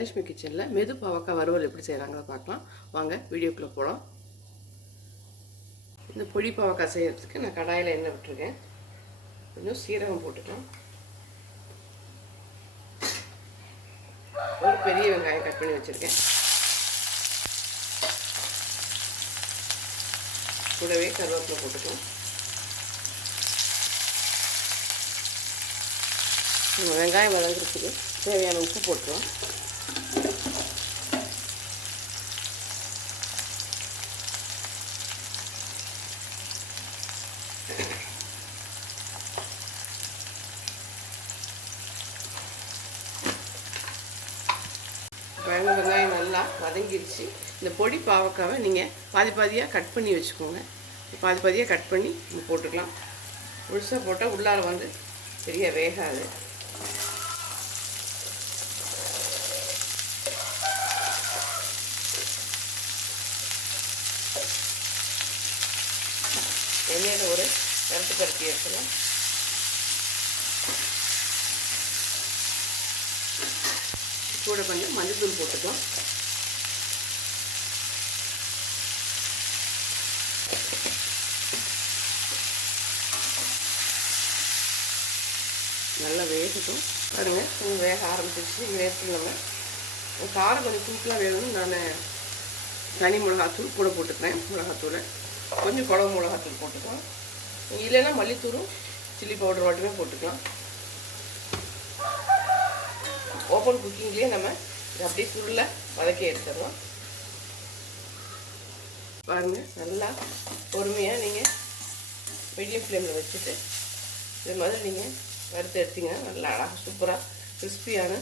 லட்சுமி கிச்சனில் மெது பாவக்காய் வறுவல் எப்படி செய்கிறாங்களோ பார்க்கலாம். வாங்க வீடியோக்குள்ளே போகலாம் இந்த பொடி பாவக்காய் செய்கிறதுக்கு நான் கடாயில் எண்ணெய் விட்டுருக்கேன். கொஞ்சம் சீரகம் போட்டுட்டோம் ஒரு பெரிய வெங்காயம் கட் பண்ணி வச்சுருக்கேன். கூடவே கருவேப்பிலை போட்டுட்டோம். நம்ம வெங்காயம் வளர்க்குறதுக்கு தேவையான உப்பு போட்டுருவோம் பழங்க வெங்காயம் நல்லா வதங்கிடுச்சு இந்த பொடி பாவக்காவை நீங்கள் பாதி பாதியாக கட் பண்ணி வச்சுக்கோங்க. பாதி பாதியாக கட் பண்ணி போட்டுக்கலாம். முழுசாக போட்டால் உள்ளார வந்து பெரிய வேகாது. எண்ணெயில் ஒரு கருத்து பருத்தி எடுத்துக்கலாம். கூட கொஞ்சம் மஞ்சள்தூள் போட்டுக்கலாம். நல்லா வேகட்டும். பாருங்கள் கொஞ்சம் வேக ஆரம்பிச்சிருச்சு. இந்த நேரத்தில் காரம் கொஞ்சம் தூக்கலாக வேணும்னு நான் தனி மிளகாத்தூள் கூட போட்டுக்கிறேன். மிளகாத்தூளை. கொஞ்சம் குழம்பு மிளகாத்தூள் போட்டுக்கலாம். இல்லைன்னா மல்லித்தூரும் சில்லி பவுடர் மட்டுமே போட்டுக்கலாம். ஓப்பன் குக்கிங்லேயே நம்ம இதை அப்படியே சுருள வதக்கி எடுத்துடலாம். பாருங்கள் நல்லா பொறுமையாக நீங்கள் மீடியம் ஃப்ளேமில் வச்சுட்டு இது மாதிரி நீங்கள் வறுத்து எடுத்தீங்கன்னா நல்லா அழகாக சூப்பராக கிறிஸ்பியான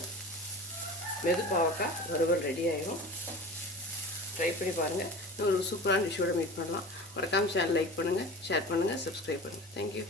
மெது பாவக்காய் வறுவல் ரெடி ஆயிரும். ட்ரை பண்ணி பாருங்கள் இன்னொரு சூப்பரான டிஷ்ஷோட மீட் பண்ணலாம். மறக்காமல் சேனல் லைக் பண்ணுங்கள் ஷேர் பண்ணுங்கள் சப்ஸ்கிரைப் பண்ணுங்கள் தேங்க்யூ